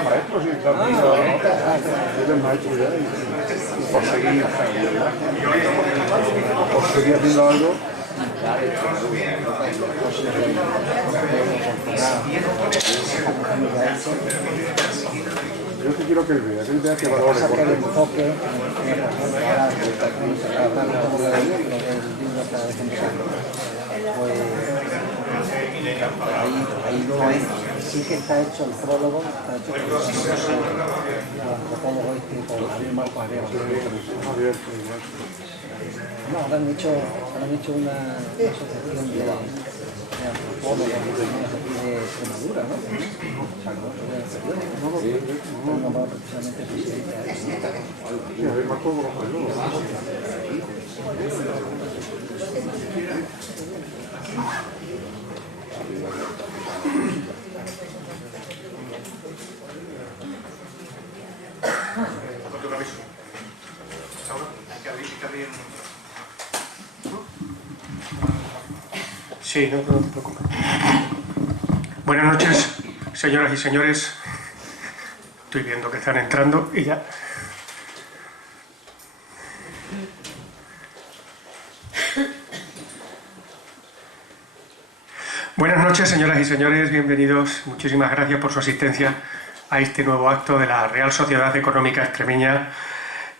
era maestro, sí, claro. Él es maestro ya y por seguir haciendo algo. Yo sí quiero que él vea que valore. Pasa que el enfoque ahí no es, sí que está hecho el prólogo, está hecho por los antropólogos por Javier Marcos Arias. No, ahora han hecho una asociación de antropólogos de Extremadura, ¿no? No, precisamente Sí, Javier Marcos Sí, no te preocupes. Buenas noches, señoras y señores. Estoy viendo que están entrando y ya. Buenas noches, señoras y señores. Bienvenidos. Muchísimas gracias por su asistencia a este nuevo acto de la Real Sociedad Económica Extremeña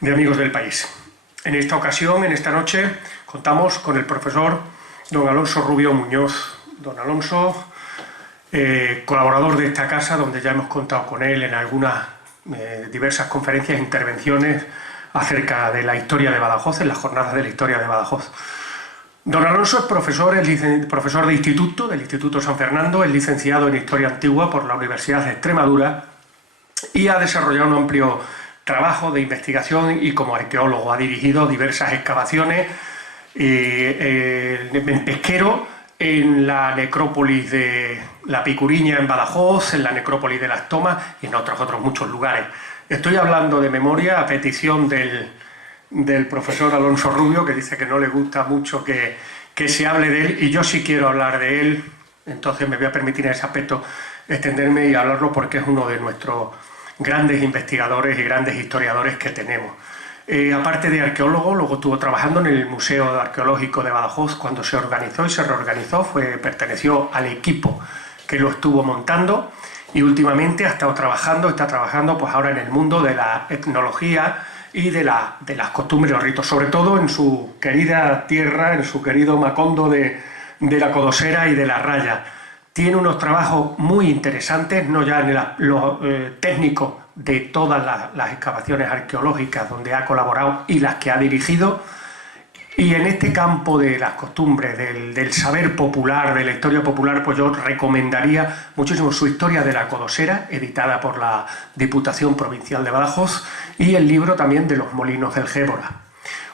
de Amigos del País. En esta ocasión, en esta noche, contamos con el profesor don Alonso Rubio Muñoz. Don Alonso, colaborador de esta casa, donde ya hemos contado con él en algunas diversas conferencias e intervenciones acerca de la historia de Badajoz, en las jornadas de la historia de Badajoz. Don Alonso es profesor de instituto, del Instituto San Fernando, es licenciado en Historia Antigua por la Universidad de Extremadura y ha desarrollado un amplio trabajo de investigación y como arqueólogo ha dirigido diversas excavaciones en Pesquero, en la necrópolis de la Picuriña en Badajoz, en la necrópolis de las Tomas y en otros muchos lugares. Estoy hablando de memoria a petición del profesor Alonso Rubio, que dice que no le gusta mucho que se hable de él, y yo sí quiero hablar de él, entonces me voy a permitir en ese aspecto extenderme y hablarlo porque es uno de nuestros grandes investigadores y grandes historiadores que tenemos. Aparte de arqueólogo, luego estuvo trabajando en el Museo Arqueológico de Badajoz cuando se organizó y se reorganizó, perteneció al equipo que lo estuvo montando y últimamente está trabajando pues ahora en el mundo de la etnología y de las costumbres y los ritos, sobre todo en su querida tierra, en su querido Macondo de la Codosera y de la Raya. Tiene unos trabajos muy interesantes, no ya en lo técnico de todas las excavaciones arqueológicas donde ha colaborado y las que ha dirigido, y en este campo de las costumbres, del saber popular, de la historia popular, pues yo recomendaría muchísimo su Historia de la Codosera, editada por la Diputación Provincial de Badajoz, y el libro también de los Molinos del Gébora.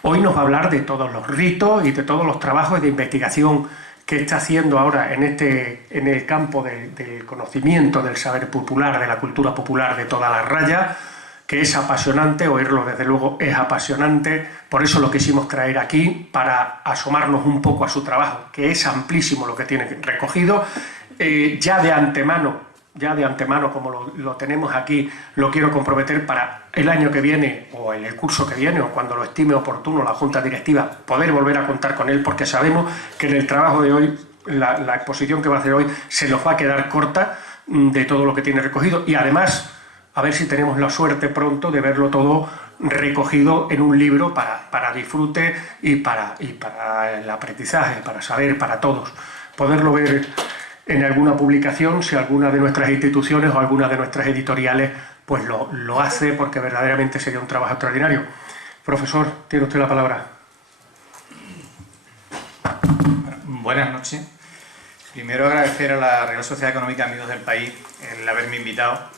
Hoy nos va a hablar de todos los ritos y de todos los trabajos de investigación que está haciendo ahora en el campo del conocimiento del saber popular, de la cultura popular de toda la Raya, que es apasionante, oírlo desde luego es apasionante, por eso lo quisimos traer aquí, para asomarnos un poco a su trabajo, que es amplísimo lo que tiene recogido. Ya de antemano, como lo tenemos aquí, lo quiero comprometer para el año que viene, o en el curso que viene, o cuando lo estime oportuno la Junta Directiva, poder volver a contar con él, porque sabemos que en el trabajo de hoy, la exposición que va a hacer hoy, se nos va a quedar corta de todo lo que tiene recogido, y además, a ver si tenemos la suerte pronto de verlo todo recogido en un libro para disfrute y para el aprendizaje, para saber, para todos. Poderlo ver en alguna publicación, si alguna de nuestras instituciones o alguna de nuestras editoriales pues lo hace, porque verdaderamente sería un trabajo extraordinario. Profesor, tiene usted la palabra. Buenas noches. Primero agradecer a la Real Sociedad Económica Amigos del País el haberme invitado.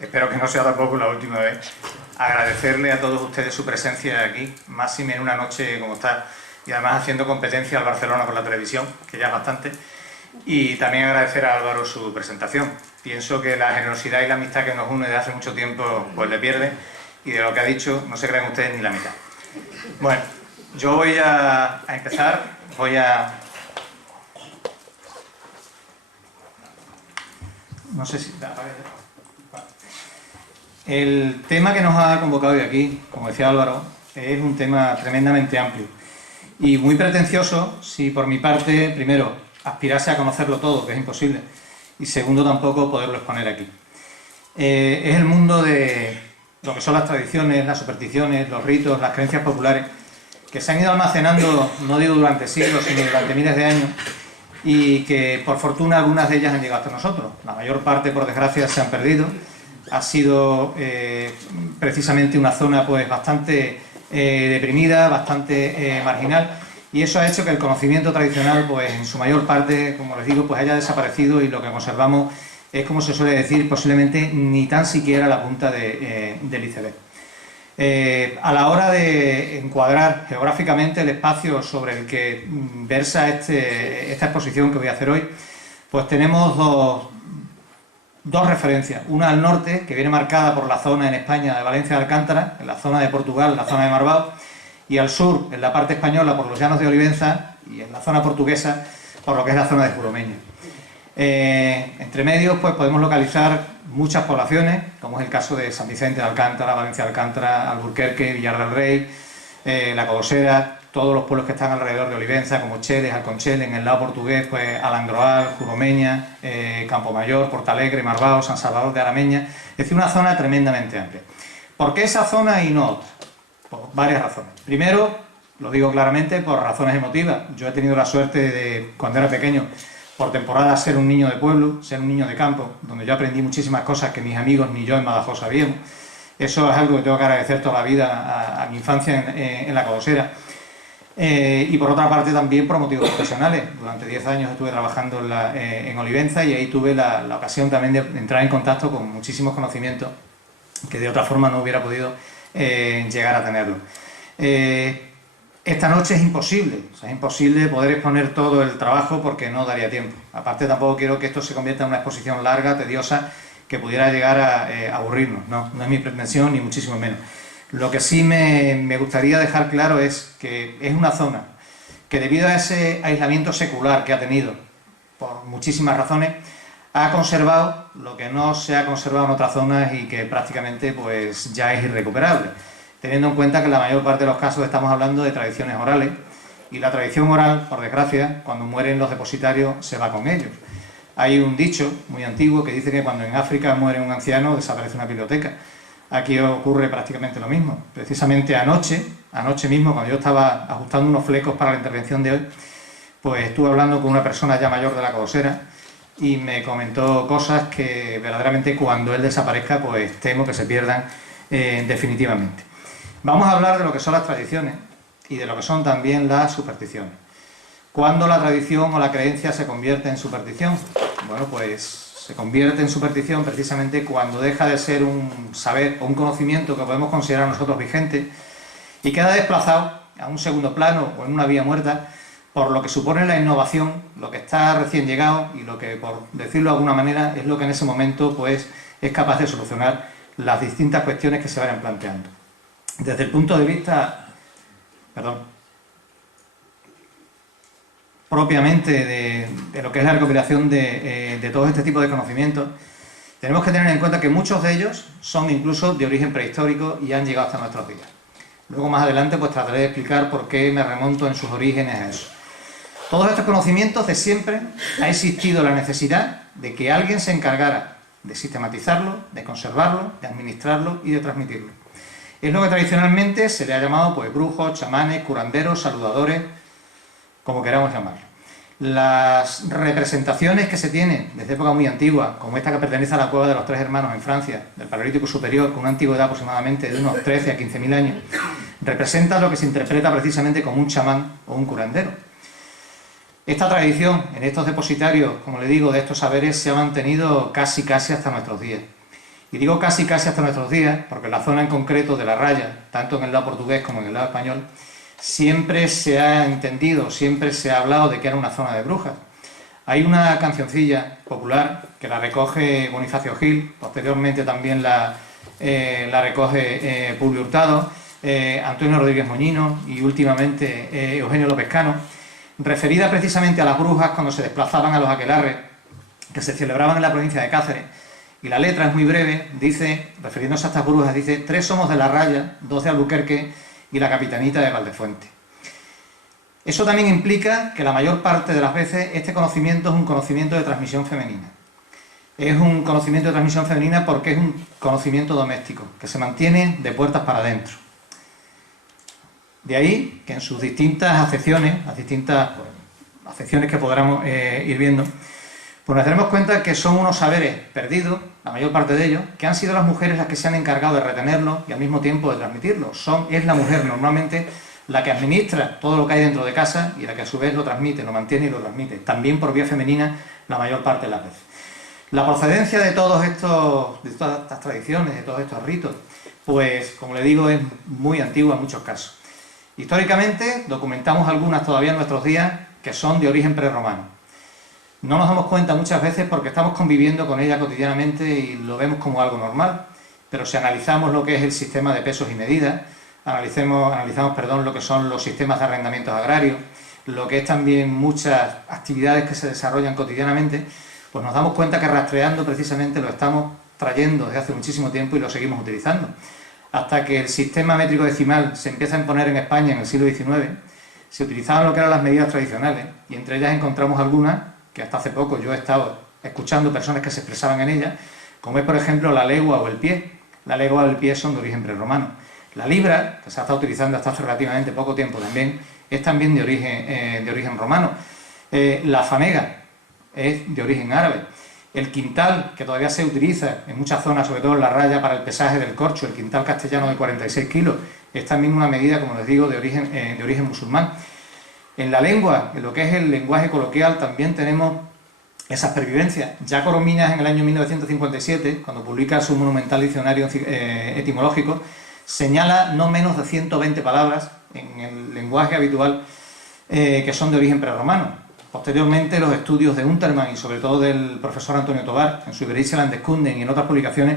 Espero que no sea tampoco la última vez. Agradecerle a todos ustedes su presencia aquí, máxime en una noche como esta, y además haciendo competencia al Barcelona por la televisión, que ya es bastante. Y también agradecer a Álvaro su presentación. Pienso que la generosidad y la amistad que nos une de hace mucho tiempo pues le pierde, y de lo que ha dicho no se creen ustedes ni la mitad. Bueno, yo voy a empezar, no sé si... El tema que nos ha convocado hoy aquí, como decía Álvaro, es un tema tremendamente amplio y muy pretencioso si por mi parte, primero, aspirase a conocerlo todo, que es imposible, y segundo, tampoco poderlo exponer aquí. Es el mundo de lo que son las tradiciones, las supersticiones, los ritos, las creencias populares, que se han ido almacenando, no digo durante siglos, sino durante miles de años, y que por fortuna algunas de ellas han llegado hasta nosotros. La mayor parte, por desgracia, se han perdido. Ha sido precisamente una zona pues bastante deprimida, bastante marginal, y eso ha hecho que el conocimiento tradicional, pues en su mayor parte, como les digo, pues haya desaparecido, y lo que conservamos es, como se suele decir, posiblemente ni tan siquiera la punta del iceberg. A la hora de encuadrar geográficamente el espacio sobre el que versa esta exposición que voy a hacer hoy, pues tenemos dos referencias. Una al norte, que viene marcada por la zona en España de Valencia de Alcántara, en la zona de Portugal, la zona de Marbao, y al sur, en la parte española, por los llanos de Olivenza, y en la zona portuguesa, por lo que es la zona de Juromeña. Entre medios, pues podemos localizar muchas poblaciones, como es el caso de San Vicente de Alcántara, Valencia de Alcántara, Alburquerque, Villar del Rey, La Codosera, todos los pueblos que están alrededor de Olivenza, como Cheles, Alconchel, en el lado portugués, pues Alangroal, Juromeña, Campomayor, Portalegre, Marbao, San Salvador de Arameña. Es decir, una zona tremendamente amplia. ¿Por qué esa zona y no otra? Por varias razones. Primero, lo digo claramente, por razones emotivas. Yo he tenido la suerte de, cuando era pequeño, por temporada, ser un niño de pueblo, ser un niño de campo, donde yo aprendí muchísimas cosas que mis amigos ni yo en Badajoz sabíamos. Eso es algo que tengo que agradecer toda la vida a mi infancia en La Codosera. Y por otra parte también por motivos profesionales. Durante 10 años estuve trabajando en Olivenza, y ahí tuve la ocasión también de entrar en contacto con muchísimos conocimientos que de otra forma no hubiera podido llegar a tenerlo. Esta noche es imposible, o sea, es imposible poder exponer todo el trabajo porque no daría tiempo. Aparte, tampoco quiero que esto se convierta en una exposición larga, tediosa, que pudiera llegar a aburrirnos. No es mi pretensión, ni muchísimo menos. Lo que sí me gustaría dejar claro es que es una zona que, debido a ese aislamiento secular que ha tenido, por muchísimas razones, ha conservado lo que no se ha conservado en otras zonas y que prácticamente pues ya es irrecuperable. Teniendo en cuenta que en la mayor parte de los casos estamos hablando de tradiciones orales, y la tradición oral, por desgracia, cuando mueren los depositarios, se va con ellos. Hay un dicho muy antiguo que dice que cuando en África muere un anciano, desaparece una biblioteca. Aquí ocurre prácticamente lo mismo. Precisamente anoche mismo, cuando yo estaba ajustando unos flecos para la intervención de hoy, pues estuve hablando con una persona ya mayor de La Codosera, y me comentó cosas que verdaderamente, cuando él desaparezca, pues temo que se pierdan definitivamente. Vamos a hablar de lo que son las tradiciones y de lo que son también las supersticiones. ¿Cuándo la tradición o la creencia se convierte en superstición? Bueno, pues se convierte en superstición precisamente cuando deja de ser un saber o un conocimiento que podemos considerar nosotros vigente y queda desplazado a un segundo plano o en una vía muerta por lo que supone la innovación, lo que está recién llegado y lo que, por decirlo de alguna manera, es lo que en ese momento pues es capaz de solucionar las distintas cuestiones que se vayan planteando. Desde el punto de vista, propiamente de lo que es la recopilación de todo este tipo de conocimientos, tenemos que tener en cuenta que muchos de ellos son incluso de origen prehistórico y han llegado hasta nuestros días. Luego, más adelante, pues trataré de explicar por qué me remonto en sus orígenes a eso. Todos estos conocimientos, de siempre ha existido la necesidad de que alguien se encargara de sistematizarlo, de conservarlo, de administrarlo y de transmitirlo. Es lo que tradicionalmente se le ha llamado pues brujos, chamanes, curanderos, saludadores, como queramos llamarlo. Las representaciones que se tienen desde época muy antigua, como esta que pertenece a la Cueva de los Tres Hermanos en Francia, del Paleolítico Superior, con una antigüedad aproximadamente de unos 13 a 15.000 años, representan lo que se interpreta precisamente como un chamán o un curandero. Esta tradición en estos depositarios, como le digo, de estos saberes, se ha mantenido casi hasta nuestros días. Y digo casi hasta nuestros días porque en la zona en concreto de La Raya, tanto en el lado portugués como en el lado español, siempre se ha entendido, siempre se ha hablado de que era una zona de brujas. Hay una cancioncilla popular que la recoge Bonifacio Gil, posteriormente también la recoge Publio Hurtado, Antonio Rodríguez Moñino y últimamente Eugenio López Cano, referida precisamente a las brujas cuando se desplazaban a los aquelarres que se celebraban en la provincia de Cáceres, Y la letra es muy breve, dice, refiriéndose a estas brujas, dice: 3 somos de La Raya, 2 de Albuquerque y la capitanita de Valdefuente. Eso también implica que la mayor parte de las veces este conocimiento es un conocimiento de transmisión femenina. Es un conocimiento de transmisión femenina porque es un conocimiento doméstico, que se mantiene de puertas para adentro. De ahí que en sus distintas acepciones, las distintas acepciones que podamos ir viendo, pues nos daremos cuenta que son unos saberes perdidos, la mayor parte de ellos, que han sido las mujeres las que se han encargado de retenerlos y al mismo tiempo de transmitirlos. Es la mujer normalmente la que administra todo lo que hay dentro de casa y la que a su vez lo transmite, lo mantiene y lo transmite, también por vía femenina la mayor parte de las veces. La procedencia de todas estas tradiciones, de todos estos ritos, pues como le digo, es muy antigua en muchos casos. Históricamente documentamos algunas todavía en nuestros días que son de origen prerromano. No nos damos cuenta muchas veces porque estamos conviviendo con ella cotidianamente y lo vemos como algo normal, pero si analizamos lo que es el sistema de pesos y medidas, analizamos lo que son los sistemas de arrendamientos agrarios, lo que es también muchas actividades que se desarrollan cotidianamente, pues nos damos cuenta que rastreando precisamente lo estamos trayendo desde hace muchísimo tiempo y lo seguimos utilizando. Hasta que el sistema métrico decimal se empieza a imponer en España en el siglo XIX, se utilizaban lo que eran las medidas tradicionales y entre ellas encontramos algunas que hasta hace poco yo he estado escuchando personas que se expresaban en ellas, como es por ejemplo la legua o el pie. La legua o el pie son de origen prerromano. La libra, que se ha estado utilizando hasta hace relativamente poco tiempo también, es también de origen romano. La fanega es de origen árabe. El quintal, que todavía se utiliza en muchas zonas, sobre todo en La Raya, para el pesaje del corcho, el quintal castellano de 46 kilos, es también una medida, como les digo, de origen musulmán. En la lengua, en lo que es el lenguaje coloquial, también tenemos esas pervivencias. Ya Corominas, en el año 1957, cuando publica su monumental diccionario etimológico, señala no menos de 120 palabras en el lenguaje habitual que son de origen prerromano. Posteriormente, los estudios de Untermann y sobre todo del profesor Antonio Tobar, en su Iberische Landeskunde y en otras publicaciones,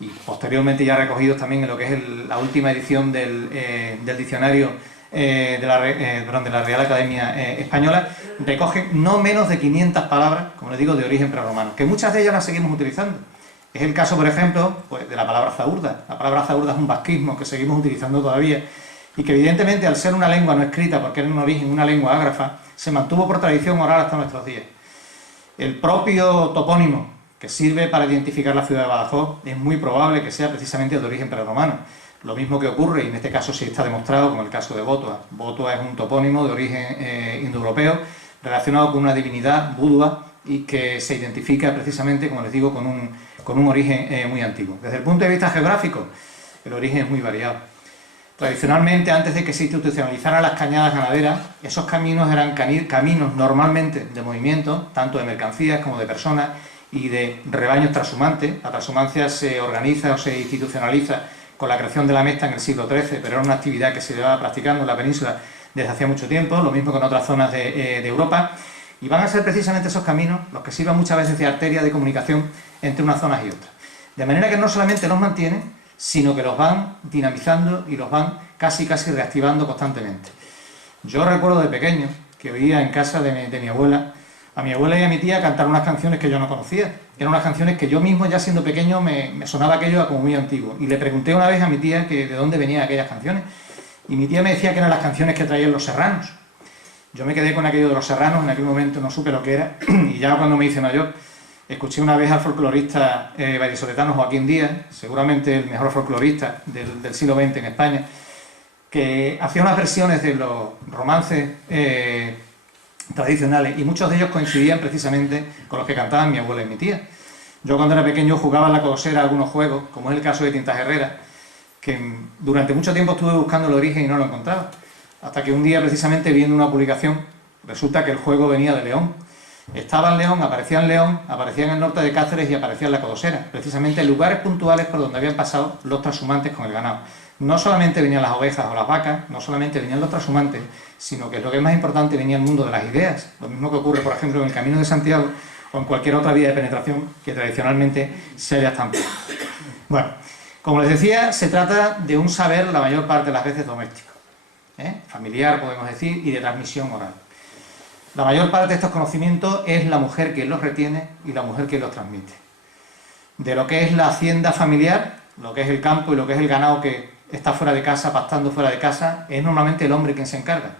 y posteriormente ya recogidos también en lo que es la última edición del diccionario de la Real Academia Española, recogen no menos de 500 palabras, como les digo, de origen prerromano, que muchas de ellas las seguimos utilizando. Es el caso, por ejemplo, pues, de la palabra zaurda. La palabra zaurda es un basquismo que seguimos utilizando todavía y que evidentemente, al ser una lengua no escrita, porque era en origen una lengua ágrafa, se mantuvo por tradición oral hasta nuestros días. El propio topónimo que sirve para identificar la ciudad de Badajoz es muy probable que sea precisamente de origen prerromano. Lo mismo que ocurre, y en este caso sí está demostrado, como el caso de Botoa. Botoa es un topónimo de origen indoeuropeo relacionado con una divinidad vudua y que se identifica precisamente, como les digo, con un origen muy antiguo. Desde el punto de vista geográfico, el origen es muy variado. Tradicionalmente, antes de que se institucionalizaran las cañadas ganaderas, esos caminos eran caminos normalmente de movimiento, tanto de mercancías como de personas y de rebaños trashumantes. La transhumancia se organiza o se institucionaliza con la creación de la Mesta en el siglo XIII, pero era una actividad que se llevaba practicando en la península desde hacía mucho tiempo, lo mismo que en otras zonas de Europa, y van a ser precisamente esos caminos los que sirvan muchas veces de arteria de comunicación entre unas zonas y otras. De manera que no solamente los mantienen, sino que los van dinamizando y los van casi reactivando constantemente. Yo recuerdo de pequeño que oía en casa de mi abuela, a mi abuela y a mi tía cantar unas canciones que yo no conocía. Eran unas canciones que yo mismo, ya siendo pequeño, me sonaba aquello como muy antiguo. Y le pregunté una vez a mi tía que de dónde venían aquellas canciones. Y mi tía me decía que eran las canciones que traían los serranos. Yo me quedé con aquello de los serranos, en aquel momento no supe lo que era, y ya cuando me hice mayor, escuché una vez al folclorista vallisoletano Joaquín Díaz, seguramente el mejor folclorista del siglo XX en España, que hacía unas versiones de los romances tradicionales y muchos de ellos coincidían precisamente con los que cantaban mi abuela y mi tía. Yo cuando era pequeño jugaba en la codosera algunos juegos, como es el caso de Tintas Herrera, que durante mucho tiempo estuve buscando el origen y no lo encontraba. Hasta que un día, precisamente viendo una publicación, resulta que el juego venía de León. Estaba en León, aparecía en el norte de Cáceres y aparecía en la Codosera, precisamente en lugares puntuales por donde habían pasado los trashumantes con el ganado. No solamente venían las ovejas o las vacas, no solamente venían los trashumantes, sino que lo que es más importante, venía el mundo de las ideas. Lo mismo que ocurre, por ejemplo, en el Camino de Santiago o en cualquier otra vía de penetración que tradicionalmente se haya estampado. Bueno, como les decía, se trata de un saber la mayor parte de las veces doméstico, familiar, podemos decir, y de transmisión oral. La mayor parte de estos conocimientos es la mujer quien los retiene y la mujer quien los transmite. de lo que es la hacienda familiar, lo que es el campo y lo que es el ganado que está fuera de casa, pastando fuera de casa, es normalmente el hombre quien se encarga.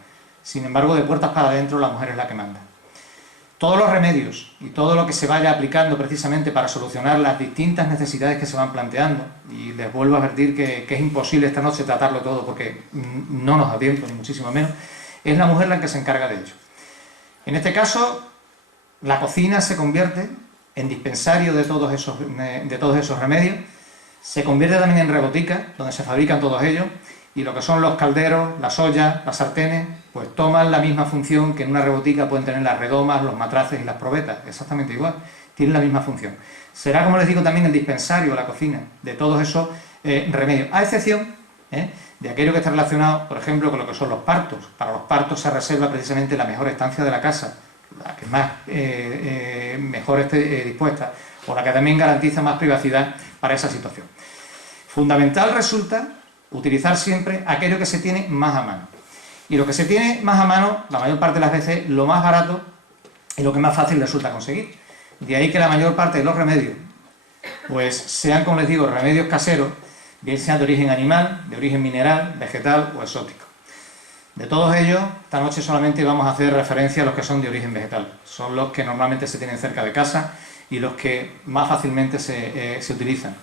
Sin embargo, de puertas para adentro, la mujer es la que manda. Todos los remedios y todo lo que se vaya aplicando precisamente para solucionar las distintas necesidades que se van planteando, y les vuelvo a advertir que es imposible esta noche tratarlo todo porque no nos da tiempo, ni muchísimo menos, es la mujer la que se encarga de ello. En este caso, la cocina se convierte en dispensario de todos esos remedios, se convierte también en rebotica, donde se fabrican todos ellos, y lo que son los calderos, las ollas, las sartenes, pues toman la misma función que en una rebotica pueden tener las redomas, los matraces y las probetas, exactamente igual, tienen la misma función. Será, como les digo, también el dispensario, la cocina, de todos esos remedios, a excepción de aquello que está relacionado, por ejemplo, con lo que son los partos. Para los partos se reserva precisamente la mejor estancia de la casa, la que más mejor esté dispuesta, o la que también garantiza más privacidad para esa situación. Fundamental resulta utilizar siempre aquello que se tiene más a mano. Y lo que se tiene más a mano, la mayor parte de las veces, lo más barato y lo que más fácil resulta conseguir. De ahí que la mayor parte de los remedios, pues sean, como les digo, remedios caseros, bien sean de origen animal, de origen mineral, vegetal o exótico. De todos ellos, esta noche solamente vamos a hacer referencia a los que son de origen vegetal. Son los que normalmente se tienen cerca de casa y los que más fácilmente se utilizan.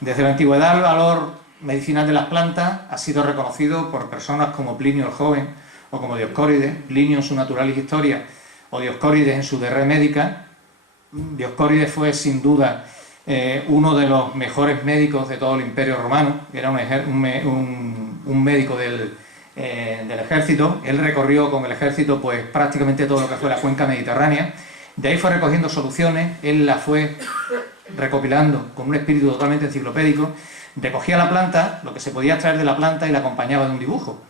Desde la antigüedad, el valor medicinal de las plantas ha sido reconocido por personas como Plinio el Joven o como Dioscórides, Plinio en su Naturalis Historia o Dioscórides en su De Re Medica. Dioscórides fue sin duda uno de los mejores médicos de todo el Imperio Romano, era un médico del ejército. Él recorrió con el ejército pues prácticamente todo lo que fue la cuenca mediterránea, de ahí fue recogiendo soluciones, él las fue recopilando con un espíritu totalmente enciclopédico. Recogía la planta, lo que se podía extraer de la planta, y la acompañaba de un dibujo,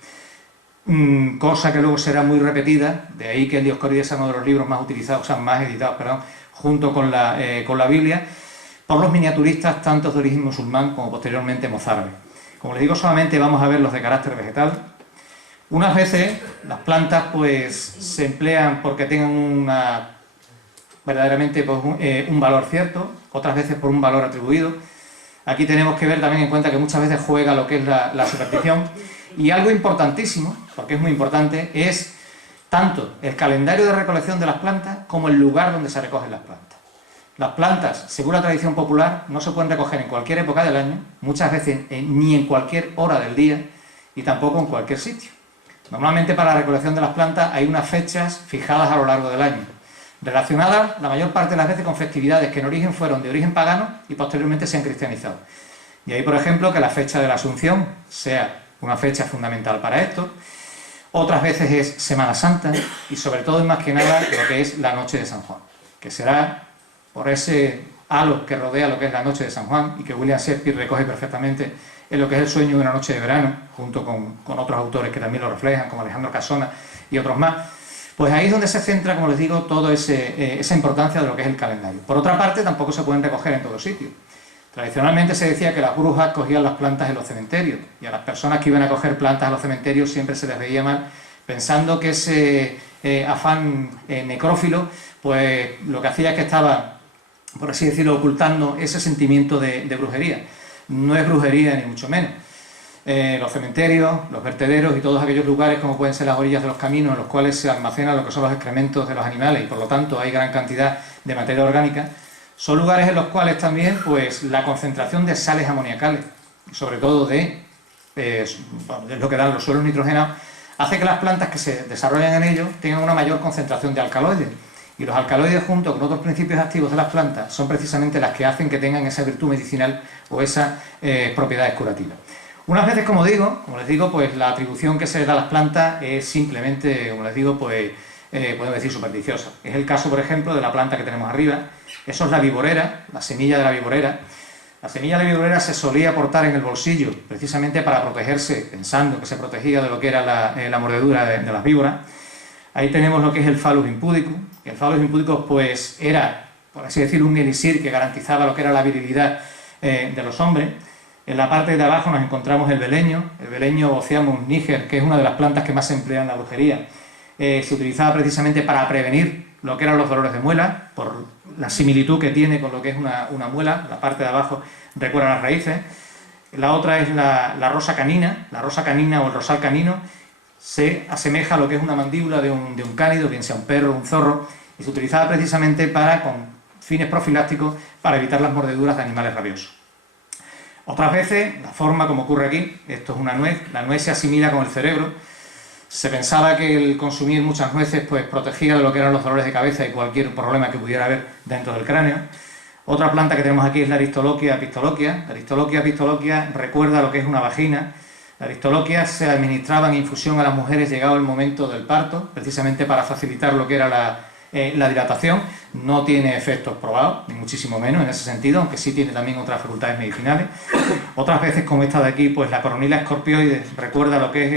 cosa que luego será muy repetida, de ahí que el Dioscórides es uno de los libros más utilizados, o sea, más editados, perdón, junto con la Biblia, por los miniaturistas tanto de origen musulmán como posteriormente mozárabe. Como les digo, solamente vamos a ver los de carácter vegetal. Unas veces las plantas pues se emplean porque tengan verdaderamente pues, un valor cierto, otras veces por un valor atribuido. Aquí tenemos que ver también en cuenta que muchas veces juega lo que es la superstición. Y algo importantísimo, porque es muy importante, es tanto el calendario de recolección de las plantas como el lugar donde se recogen las plantas. Las plantas, según la tradición popular, no se pueden recoger en cualquier época del año, muchas veces ni en cualquier hora del día y tampoco en cualquier sitio. Normalmente para la recolección de las plantas hay unas fechas fijadas a lo largo del año, relacionadas la mayor parte de las veces con festividades que en origen fueron de origen pagano y posteriormente se han cristianizado. Y ahí, por ejemplo, que la fecha de la Asunción sea una fecha fundamental para esto. Otras veces es Semana Santa y sobre todo, más que nada, lo que es la Noche de San Juan, que será por ese halo que rodea lo que es la Noche de San Juan y que William Shakespeare recoge perfectamente en lo que es El sueño de una noche de verano, junto con otros autores que también lo reflejan, como Alejandro Casona y otros más. Pues ahí es donde se centra, como les digo, toda esa importancia de lo que es el calendario. Por otra parte, tampoco se pueden recoger en todos sitios. Tradicionalmente se decía que las brujas cogían las plantas en los cementerios, y a las personas que iban a coger plantas a los cementerios siempre se les veía mal, pensando que ese afán necrófilo, pues lo que hacía es que estaba, por así decirlo, ocultando ese sentimiento de brujería. No es brujería ni mucho menos. Los cementerios, los vertederos y todos aquellos lugares como pueden ser las orillas de los caminos en los cuales se almacenan lo que son los excrementos de los animales y por lo tanto hay gran cantidad de materia orgánica, son lugares en los cuales también pues la concentración de sales amoniacales, sobre todo de lo que dan los suelos nitrogenados, hace que las plantas que se desarrollan en ellos tengan una mayor concentración de alcaloides. Y los alcaloides, junto con otros principios activos de las plantas, son precisamente las que hacen que tengan esa virtud medicinal o esas propiedades curativas. Unas veces, como les digo, pues la atribución que se le da a las plantas es simplemente, como les digo, pues podemos decir supersticiosa. Es el caso, por ejemplo, de la planta que tenemos arriba. Eso es la viborera, la semilla de la viborera. La semilla de la viborera se solía portar en el bolsillo, precisamente para protegerse, pensando que se protegía de lo que era la mordedura de las víboras. Ahí tenemos lo que es el Phallus impudicus. El Phallus impudicus, pues, era, por así decirlo, un elixir que garantizaba lo que era la virilidad de los hombres. En la parte de abajo nos encontramos el beleño Oceanus niger, que es una de las plantas que más se emplea en la brujería. Se utilizaba precisamente para prevenir lo que eran los dolores de muela, por la similitud que tiene con lo que es una muela, la parte de abajo recuerda las raíces. La otra es la rosa canina o el rosal canino, se asemeja a lo que es una mandíbula de un cánido, bien sea un perro o un zorro, y se utilizaba precisamente con fines profilácticos para evitar las mordeduras de animales rabiosos. Otras veces, la forma como ocurre aquí, esto es una nuez, la nuez se asimila con el cerebro. Se pensaba que el consumir muchas nueces pues protegía de lo que eran los dolores de cabeza y cualquier problema que pudiera haber dentro del cráneo. Otra planta que tenemos aquí es la Aristoloquia pistoloquia. La Aristoloquia pistoloquia recuerda lo que es una vagina. La Aristoloquia se administraba en infusión a las mujeres llegado el momento del parto, precisamente para facilitar lo que era la dilatación. No tiene efectos probados, ni muchísimo menos en ese sentido, aunque sí tiene también otras facultades medicinales. Otras veces, como esta de aquí, pues la coronilla escorpioide recuerda lo que es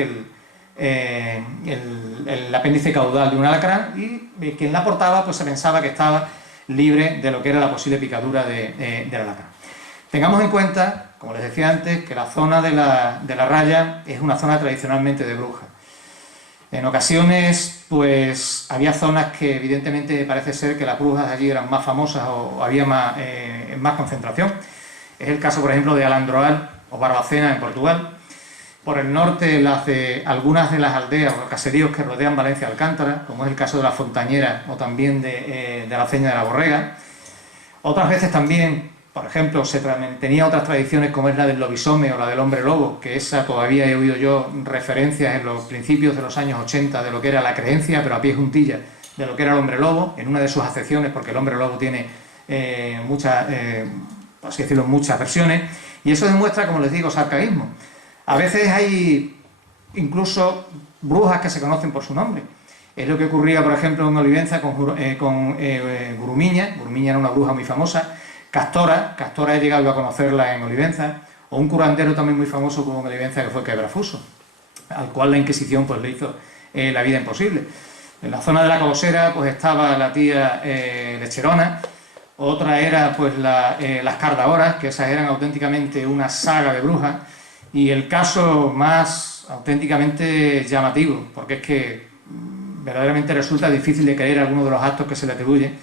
el apéndice caudal de un alacrán, y quien la portaba pues se pensaba que estaba libre de lo que era la posible picadura del alacrán. Tengamos en cuenta, como les decía antes, que la zona de la raya es una zona tradicionalmente de brujas. En ocasiones, pues había zonas que evidentemente parece ser que las brujas allí eran más famosas o había más concentración. Es el caso, por ejemplo, de Alandroal o Barbacena en Portugal. Por el norte, algunas de las aldeas o caseríos que rodean Valencia Alcántara, como es el caso de la Fontañera o también de la Ceña de la Borrega. Otras veces también, por ejemplo, se tenía otras tradiciones como es la del lobisome o la del hombre lobo, que esa todavía he oído yo referencias en los principios de los años 80 de lo que era la creencia, pero a pie juntilla, de lo que era el hombre lobo, en una de sus acepciones, porque el hombre lobo tiene muchas versiones, y eso demuestra, como les digo, su arcaísmo. A veces hay incluso brujas que se conocen por su nombre. Es lo que ocurría, por ejemplo, en Olivenza con Gurumiña. Gurumiña era una bruja muy famosa. Castora he llegado a conocerla en Olivenza. O un curandero también muy famoso como en Olivenza, que fue Quebrafuso, al cual la Inquisición pues le hizo la vida imposible. En la zona de la Cobosera pues estaba la tía Lecherona. Otra era pues las Cardahoras, que esas eran auténticamente una saga de brujas. Y el caso más auténticamente llamativo, porque es que verdaderamente resulta difícil de creer algunos de los actos que se le atribuyen,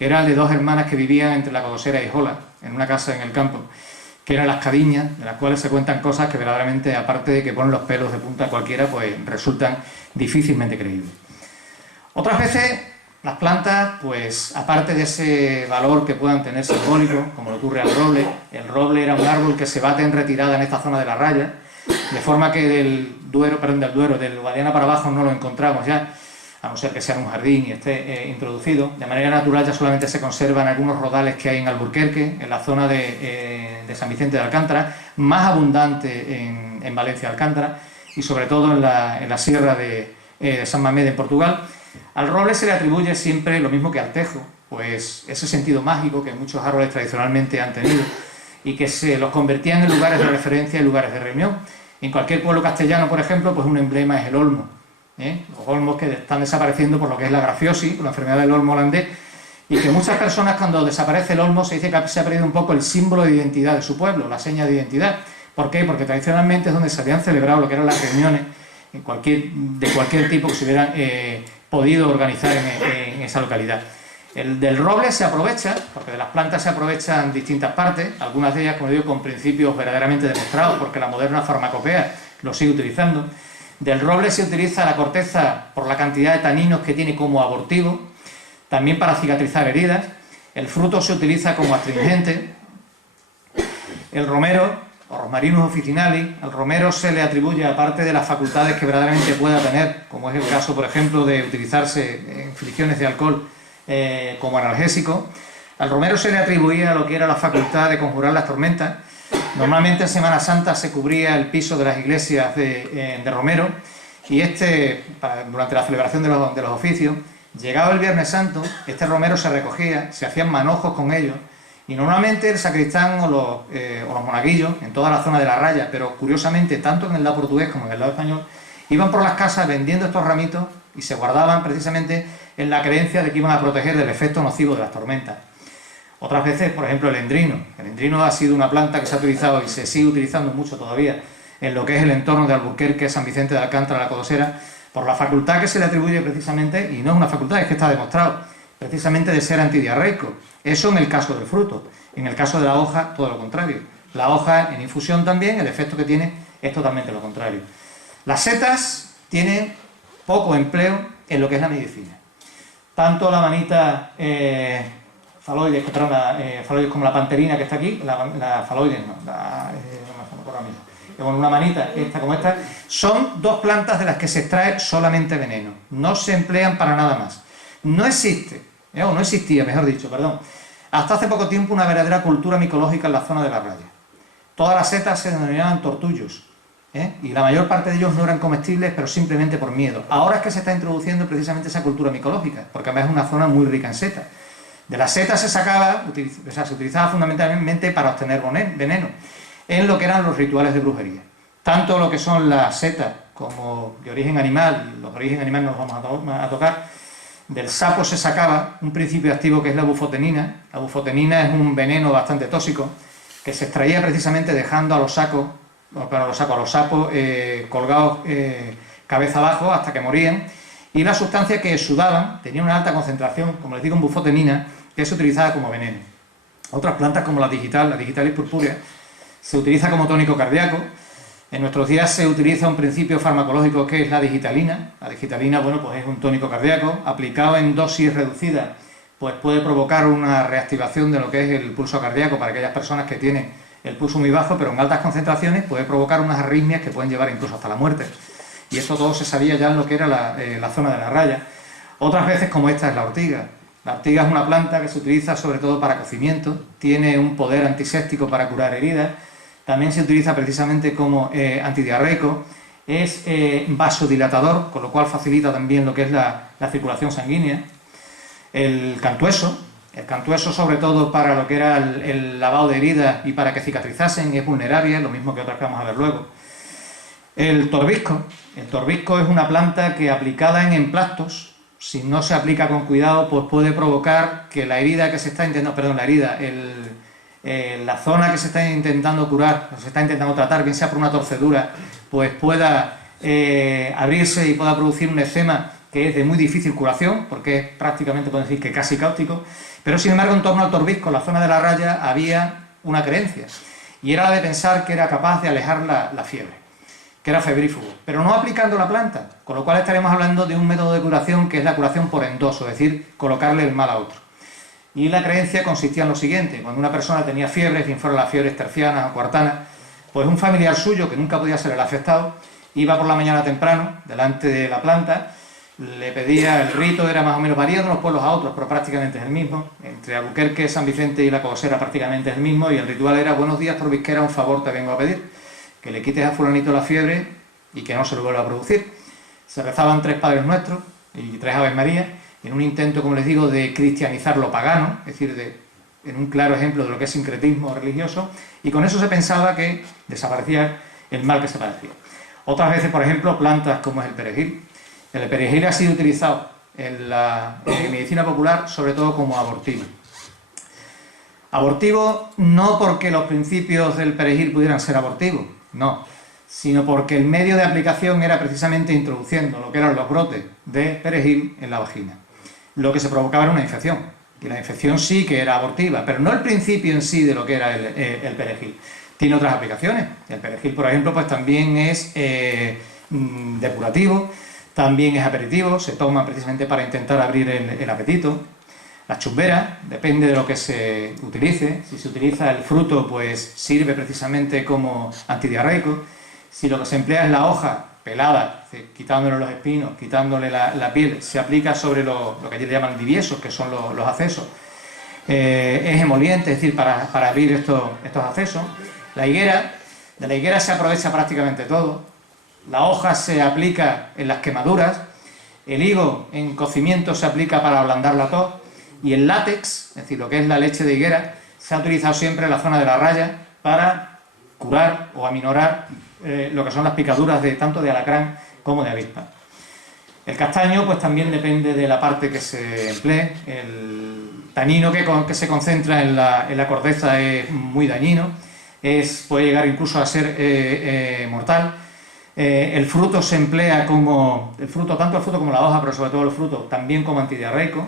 era el de dos hermanas que vivían entre la Cobosera y Jola, en una casa en el campo, que eran las Cadiñas, de las cuales se cuentan cosas que verdaderamente, aparte de que ponen los pelos de punta a cualquiera, pues resultan difícilmente creíbles. Otras veces, las plantas, pues aparte de ese valor que puedan tener simbólico, como le ocurre al roble, el roble era un árbol que se bate en retirada en esta zona de la raya, de forma que del Guadiana para abajo no lo encontramos ya, a no ser que sea en un jardín y esté introducido. De manera natural ya solamente se conservan algunos rodales que hay en Alburquerque, en la zona de San Vicente de Alcántara, más abundante en Valencia Alcántara y sobre todo en la sierra de San Mamede en Portugal. Al roble se le atribuye siempre lo mismo que al tejo, pues ese sentido mágico que muchos árboles tradicionalmente han tenido y que se los convertían en lugares de referencia y lugares de reunión. En cualquier pueblo castellano, por ejemplo, pues un emblema es el olmo. Los olmos que están desapareciendo por lo que es la grafiosis, la enfermedad del olmo holandés, y que muchas personas, cuando desaparece el olmo, se dice que se ha perdido un poco el símbolo de identidad de su pueblo, la seña de identidad. ¿Por qué? Porque tradicionalmente es donde se habían celebrado lo que eran las reuniones de cualquier tipo que se hubieran podido organizar en esa localidad. El del roble se aprovecha, porque de las plantas se aprovechan distintas partes, algunas de ellas, como digo, con principios verdaderamente demostrados, porque la moderna farmacopea lo sigue utilizando. Del roble se utiliza la corteza por la cantidad de taninos que tiene como abortivo, también para cicatrizar heridas. El fruto se utiliza como astringente. El romero, o Rosmarinus officinalis, al romero se le atribuye, aparte de las facultades que verdaderamente pueda tener, como es el caso, por ejemplo, de utilizarse en fricciones de alcohol como analgésico, al romero se le atribuía lo que era la facultad de conjurar las tormentas. Normalmente en Semana Santa se cubría el piso de las iglesias de romero, y durante la celebración de los oficios, llegado el Viernes Santo, este romero se recogía, se hacían manojos con ellos, y normalmente el sacristán o los monaguillos, en toda la zona de la raya, pero curiosamente tanto en el lado portugués como en el lado español, iban por las casas vendiendo estos ramitos y se guardaban precisamente en la creencia de que iban a proteger del efecto nocivo de las tormentas. Otras veces, por ejemplo, el endrino. El endrino ha sido una planta que se ha utilizado y se sigue utilizando mucho todavía en lo que es el entorno de Alburquerque, San Vicente de Alcántara, la Codosera, por la facultad que se le atribuye precisamente, y no es una facultad, es que está demostrado, precisamente de ser antidiarreico. Eso en el caso del fruto. En el caso de la hoja, todo lo contrario. La hoja en infusión también, el efecto que tiene es totalmente lo contrario. Las setas tienen poco empleo en lo que es la medicina. Tanto la manita faloides, faloides como la panterina que está aquí, la faloides no, bueno, una manita, esta como esta, son dos plantas de las que se extrae solamente veneno. No se emplean para nada más. No existe, o no existía, mejor dicho, perdón, hasta hace poco tiempo una verdadera cultura micológica en la zona de la raya. Todas las setas se denominaban tortullos, y la mayor parte de ellos no eran comestibles, pero simplemente por miedo. Ahora es que se está introduciendo precisamente esa cultura micológica, porque además es una zona muy rica en setas. De las setas se sacaba, se utilizaba fundamentalmente para obtener veneno, en lo que eran los rituales de brujería. Tanto lo que son las setas como de origen animal, y los de origen animal nos vamos a tocar, del sapo se sacaba un principio activo que es la bufotenina. La bufotenina es un veneno bastante tóxico que se extraía precisamente dejando a los sapos colgados cabeza abajo hasta que morían, y la sustancia que sudaban tenía una alta concentración, como les digo, en bufotenina, que se utilizaba como veneno. Otras plantas como la digitalis purpúrea, se utiliza como tónico cardíaco. En nuestros días se utiliza un principio farmacológico que es la digitalina. La digitalina, bueno, pues es un tónico cardíaco, aplicado en dosis reducidas, pues puede provocar una reactivación de lo que es el pulso cardíaco para aquellas personas que tienen el pulso muy bajo, pero en altas concentraciones puede provocar unas arritmias que pueden llevar incluso hasta la muerte. Y esto todo se sabía ya en lo que era la zona de la raya. Otras veces, como esta, es la ortiga. La ortiga es una planta que se utiliza sobre todo para cocimiento, tiene un poder antiséptico para curar heridas, también se utiliza precisamente como antidiarreico, es vasodilatador, con lo cual facilita también lo que es la circulación sanguínea. El cantueso sobre todo para lo que era el lavado de heridas y para que cicatrizasen, es vulneraria, lo mismo que otras que vamos a ver luego. El torbisco es una planta que aplicada en emplastos, si no se aplica con cuidado, pues puede provocar que la herida que se está intentando, la zona que se está intentando curar, o se está intentando tratar, bien sea por una torcedura, pues pueda abrirse y pueda producir un eczema que es de muy difícil curación, porque es prácticamente, podemos decir, que casi cáustico. Pero sin embargo, en torno al torbisco, en la zona de la raya, había una creencia, y era la de pensar que era capaz de alejar la fiebre, que era febrífugo, pero no aplicando la planta, con lo cual estaremos hablando de un método de curación que es la curación por endoso, es decir, colocarle el mal a otro. Y la creencia consistía en lo siguiente: cuando una persona tenía fiebre, bien fueran las fiebres tercianas o cuartanas, pues un familiar suyo, que nunca podía ser el afectado, iba por la mañana temprano, delante de la planta, le pedía, el rito era más o menos, varía de unos pueblos a otros, pero prácticamente es el mismo, entre Albuquerque, San Vicente y La Cobosera prácticamente es el mismo, y el ritual era: buenos días, Torbisquera, un favor te vengo a pedir, que le quites a fulanito la fiebre y que no se lo vuelva a producir. Se rezaban 3 Padres Nuestros y 3 Aves Marías, en un intento, como les digo, de cristianizar lo pagano, es decir, en un claro ejemplo de lo que es sincretismo religioso, y con eso se pensaba que desaparecía el mal que se padecía. Otras veces, por ejemplo, plantas como es el perejil. El perejil ha sido utilizado en la medicina popular sobre todo como abortivo. Abortivo no porque los principios del perejil pudieran ser abortivos, no, sino porque el medio de aplicación era precisamente introduciendo lo que eran los brotes de perejil en la vagina. Lo que se provocaba era una infección, y la infección sí que era abortiva, pero no el principio en sí de lo que era el perejil. Tiene otras aplicaciones. El perejil, por ejemplo, pues también es depurativo, también es aperitivo, se toma precisamente para intentar abrir el apetito. La chumbera, depende de lo que se utilice. Si se utiliza el fruto, pues sirve precisamente como antidiarreico. Si lo que se emplea es la hoja pelada, quitándole los espinos, quitándole la piel, se aplica sobre lo que allí le llaman diviesos, que son los accesos. Es emoliente, es decir, para abrir estos accesos. La higuera, de la higuera se aprovecha prácticamente todo. La hoja se aplica en las quemaduras, el higo en cocimiento se aplica para ablandar la tos, y el látex, es decir, lo que es la leche de higuera, se ha utilizado siempre en la zona de la raya para curar o aminorar lo que son las picaduras tanto de alacrán como de avispa. El castaño pues también depende de la parte que se emplee. El tanino que se concentra en la corteza es muy dañino, puede llegar incluso a ser mortal. El fruto se emplea tanto el fruto como la hoja, pero sobre todo el fruto, también como antidiarreico.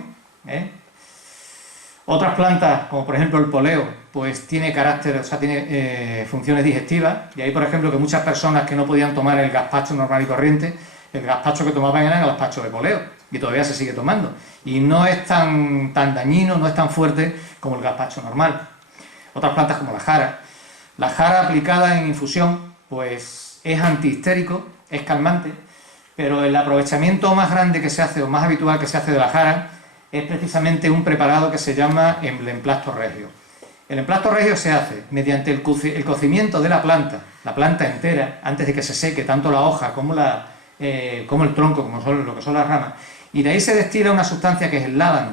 Otras plantas, como por ejemplo el poleo, pues tiene carácter, o sea, tiene funciones digestivas, y ahí por ejemplo que muchas personas que no podían tomar el gazpacho normal y corriente, el gazpacho que tomaban era el gazpacho de poleo, y todavía se sigue tomando, y no es tan dañino, no es tan fuerte como el gazpacho normal. Otras plantas como la jara. La jara aplicada en infusión, pues es antihistérico, es calmante, pero el aprovechamiento más grande que se hace, o más habitual que se hace de la jara, es precisamente un preparado que se llama el emplasto regio. El emplasto regio se hace mediante el cocimiento de la planta entera, antes de que se seque tanto la hoja como el tronco, como lo que son las ramas, y de ahí se destila una sustancia que es el ládano.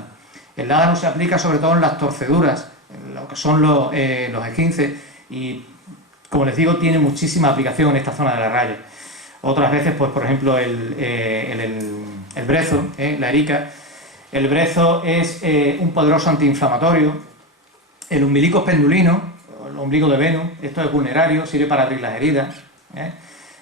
El ládano se aplica sobre todo en las torceduras, en lo que son los esquinces, y como les digo, tiene muchísima aplicación en esta zona de la raya. Otras veces, pues por ejemplo, el brezo, la erica. El brezo es un poderoso antiinflamatorio. El umbilico pendulino, el ombligo de Venus, esto es vulnerario, sirve para abrir las heridas.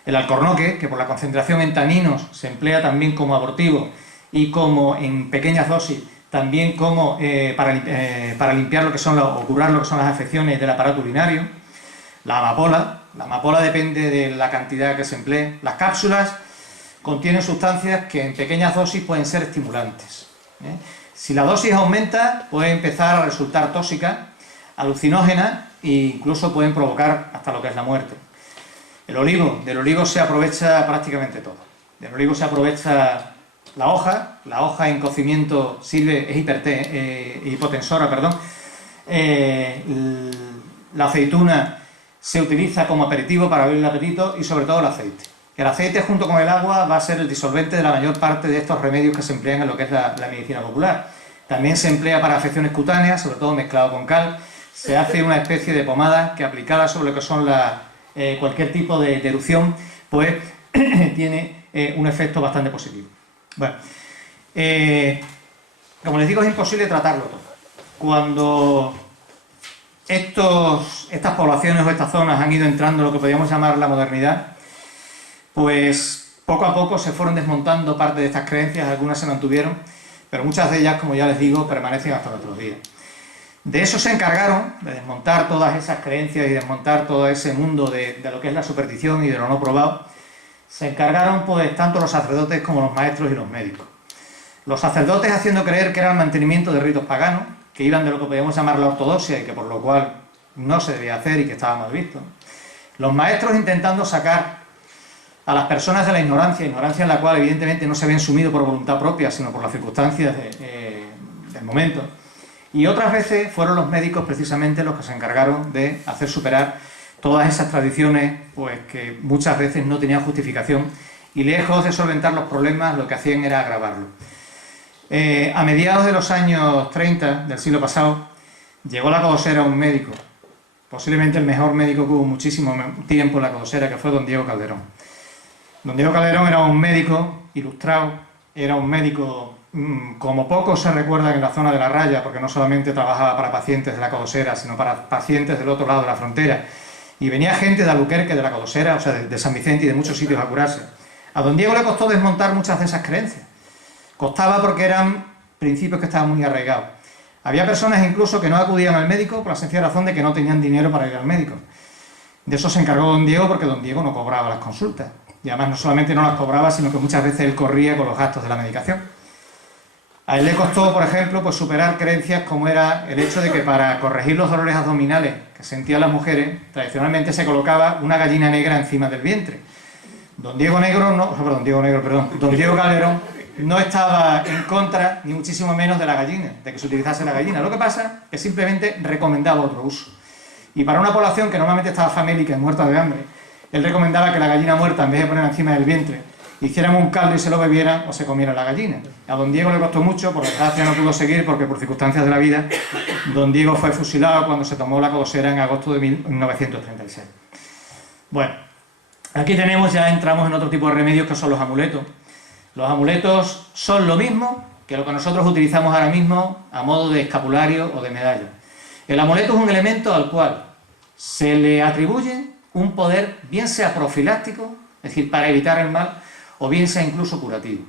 El alcornoque, que por la concentración en taninos se emplea también como abortivo y como en pequeñas dosis, también como para limpiar lo que son o curar lo que son las afecciones del aparato urinario. La amapola depende de la cantidad que se emplee. Las cápsulas contienen sustancias que en pequeñas dosis pueden ser estimulantes. Si la dosis aumenta, puede empezar a resultar tóxica, alucinógena e incluso pueden provocar hasta lo que es la muerte. Del olivo se aprovecha prácticamente todo. Del olivo se aprovecha la hoja en cocimiento sirve, es hipotensora, perdón. La aceituna se utiliza como aperitivo para abrir el apetito y sobre todo el aceite. El aceite junto con el agua va a ser el disolvente de la mayor parte de estos remedios que se emplean en lo que es la medicina popular. También se emplea para afecciones cutáneas, sobre todo mezclado con cal. Se hace una especie de pomada que aplicada sobre lo que son cualquier tipo de erupción, pues tiene un efecto bastante positivo. Bueno, como les digo, es imposible tratarlo todo. Cuando estas poblaciones o estas zonas han ido entrando en lo que podríamos llamar la modernidad, pues poco a poco se fueron desmontando parte de estas creencias, algunas se mantuvieron, pero muchas de ellas, como ya les digo, permanecen hasta nuestros días. De eso se encargaron, de desmontar todas esas creencias y desmontar todo ese mundo de lo que es la superstición y de lo no probado, se encargaron pues tanto los sacerdotes como los maestros y los médicos. Los sacerdotes haciendo creer que era el mantenimiento de ritos paganos, que iban de lo que podríamos llamar la ortodoxia y que por lo cual no se debía hacer y que estaba mal visto. Los maestros intentando sacar a las personas de la ignorancia en la cual evidentemente no se habían sumido por voluntad propia, sino por las circunstancias del momento. Y otras veces fueron los médicos precisamente los que se encargaron de hacer superar todas esas tradiciones pues que muchas veces no tenían justificación y lejos de solventar los problemas lo que hacían era agravarlos. A mediados de los años 30 del siglo pasado llegó a la Codosera un médico, posiblemente el mejor médico que hubo muchísimo tiempo en la Codosera, que fue don Diego Calderón. Don Diego Calderón era un médico ilustrado, era un médico como pocos se recuerdan en la zona de la Raya, porque no solamente trabajaba para pacientes de la Codosera, sino para pacientes del otro lado de la frontera. Y venía gente de Albuquerque, de la Codosera, o sea, de San Vicente y de muchos sitios a curarse. A don Diego le costó desmontar muchas de esas creencias. Costaba porque eran principios que estaban muy arraigados. Había personas incluso que no acudían al médico por la sencilla razón de que no tenían dinero para ir al médico. De eso se encargó don Diego porque don Diego no cobraba las consultas. Y además no solamente no las cobraba, sino que muchas veces él corría con los gastos de la medicación. A él le costó, por ejemplo, pues superar creencias como era el hecho de que para corregir los dolores abdominales que sentían las mujeres, tradicionalmente se colocaba una gallina negra encima del vientre. Don Diego Calderón no estaba en contra, ni muchísimo menos de la gallina, de que se utilizase la gallina. Lo que pasa es que simplemente recomendaba otro uso. Y para una población que normalmente estaba famélica y muerta de hambre, él recomendaba que la gallina muerta, en vez de ponerla encima del vientre, hicieran un caldo y se lo bebieran o se comieran la gallina. A don Diego le costó mucho, por desgracia no pudo seguir porque por circunstancias de la vida, don Diego fue fusilado cuando se tomó la Codosera en agosto de 1936. Bueno, aquí ya entramos en otro tipo de remedios que son los amuletos. Los amuletos son lo mismo que lo que nosotros utilizamos ahora mismo a modo de escapulario o de medalla. El amuleto es un elemento al cual se le atribuye un poder, bien sea profiláctico, es decir, para evitar el mal, o bien sea incluso curativo.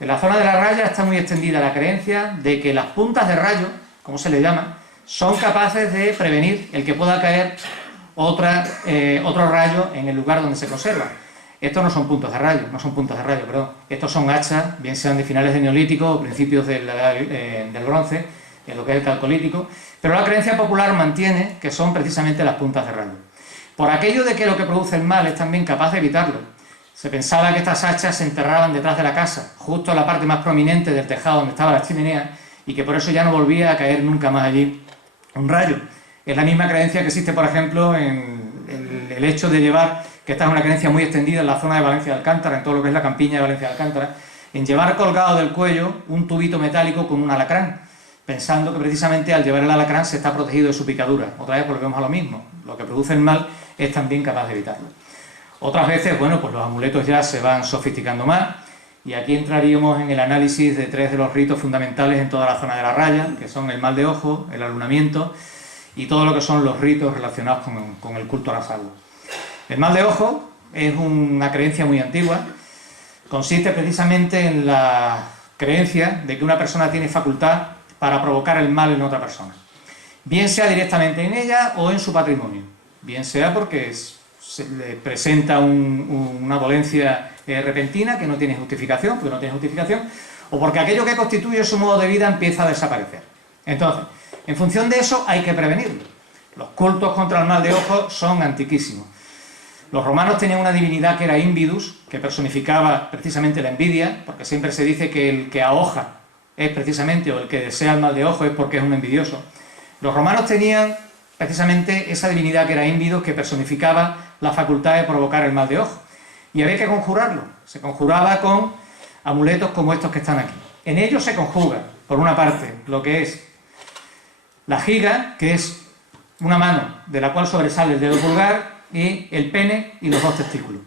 En la zona de la raya está muy extendida la creencia de que las puntas de rayo, como se le llama, son capaces de prevenir el que pueda caer otro rayo en el lugar donde se conserva. Estos no son puntos de rayo, perdón. Estos son hachas, bien sean de finales del Neolítico o principios del Bronce, en lo que es el Calcolítico, pero la creencia popular mantiene que son precisamente las puntas de rayo. Por aquello de que lo que produce el mal es también capaz de evitarlo, se pensaba que estas hachas se enterraban detrás de la casa, justo en la parte más prominente del tejado donde estaba la chimenea, y que por eso ya no volvía a caer nunca más allí un rayo. Es la misma creencia que existe, por ejemplo, en el hecho de llevar, que esta es una creencia muy extendida en la zona de Valencia de Alcántara, en todo lo que es la campiña de Valencia de Alcántara, en llevar colgado del cuello un tubito metálico con un alacrán, pensando que precisamente al llevar el alacrán se está protegido de su picadura. Otra vez volvemos a lo mismo, lo que produce el mal es también capaz de evitarlo. Otras veces, bueno, pues los amuletos ya se van sofisticando más, y aquí entraríamos en el análisis de 3 de los ritos fundamentales en toda la zona de la raya, que son el mal de ojo, el alunamiento y todo lo que son los ritos relacionados con el culto a la salud. El mal de ojo es una creencia muy antigua, consiste precisamente en la creencia de que una persona tiene facultad para provocar el mal en otra persona, bien sea directamente en ella o en su patrimonio, bien sea porque se le presenta una dolencia repentina que no tiene justificación, o porque aquello que constituye su modo de vida empieza a desaparecer. Entonces, en función de eso hay que prevenirlo. Los cultos contra el mal de ojo son antiquísimos. Los romanos tenían una divinidad que era Invidus, que personificaba precisamente la envidia, porque siempre se dice que el que ahoja es precisamente, o el que desea el mal de ojo es porque es un envidioso. Los romanos tenían precisamente esa divinidad que era Invidus, que personificaba la facultad de provocar el mal de ojo. Y había que conjurarlo. Se conjuraba con amuletos como estos que están aquí. En ellos se conjuga, por una parte, lo que es la giga, que es una mano de la cual sobresale el dedo pulgar, y el pene y los 2 testículos.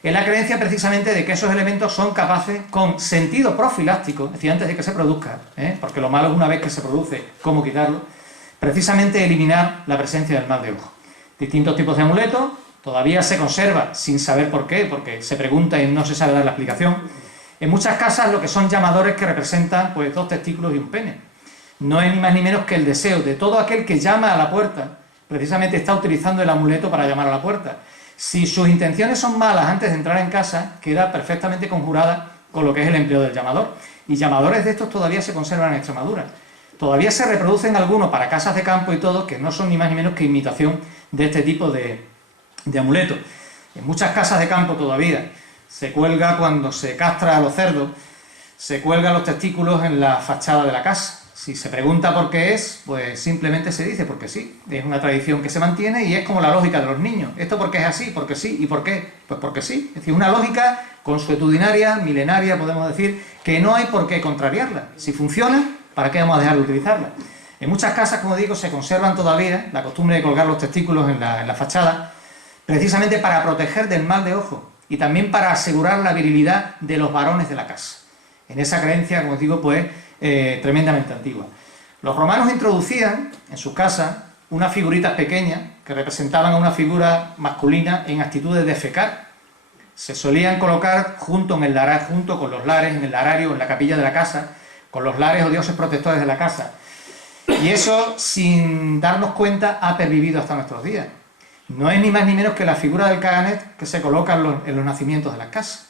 Es la creencia precisamente de que esos elementos son capaces, con sentido profiláctico, es decir, antes de que se produzca, porque lo malo es una vez que se produce, cómo quitarlo, precisamente eliminar la presencia del mal de ojo. Distintos tipos de amuletos, todavía se conserva sin saber por qué, porque se pregunta y no se sabe dar la explicación. En muchas casas lo que son llamadores que representan pues 2 testículos y un pene. No es ni más ni menos que el deseo de todo aquel que llama a la puerta, precisamente está utilizando el amuleto para llamar a la puerta. Si sus intenciones son malas antes de entrar en casa, queda perfectamente conjurada con lo que es el empleo del llamador. Y llamadores de estos todavía se conservan en Extremadura. Todavía se reproducen algunos para casas de campo y todo, que no son ni más ni menos que imitación de este tipo de amuletos. En muchas casas de campo todavía se cuelga, cuando se castra a los cerdos, se cuelgan los testículos en la fachada de la casa. Si se pregunta por qué es, pues simplemente se dice porque sí. Es una tradición que se mantiene y es como la lógica de los niños. ¿Esto por qué es así? Porque sí. ¿Y por qué? Pues porque sí. Es decir, una lógica consuetudinaria, milenaria, podemos decir, que no hay por qué contrariarla. Si funciona, ¿para qué vamos a dejar de utilizarla? En muchas casas, como digo, se conservan todavía la costumbre de colgar los testículos en la fachada, precisamente para proteger del mal de ojo y también para asegurar la virilidad de los varones de la casa. En esa creencia, como digo, pues tremendamente antigua. Los romanos introducían en sus casas unas figuritas pequeñas que representaban a una figura masculina en actitudes de defecar. Se solían colocar junto con los lares, en el larario, en la capilla de la casa, con los lares o dioses protectores de la casa. Y eso, sin darnos cuenta, ha pervivido hasta nuestros días. No es ni más ni menos que la figura del caganet que se coloca en los nacimientos de las casas.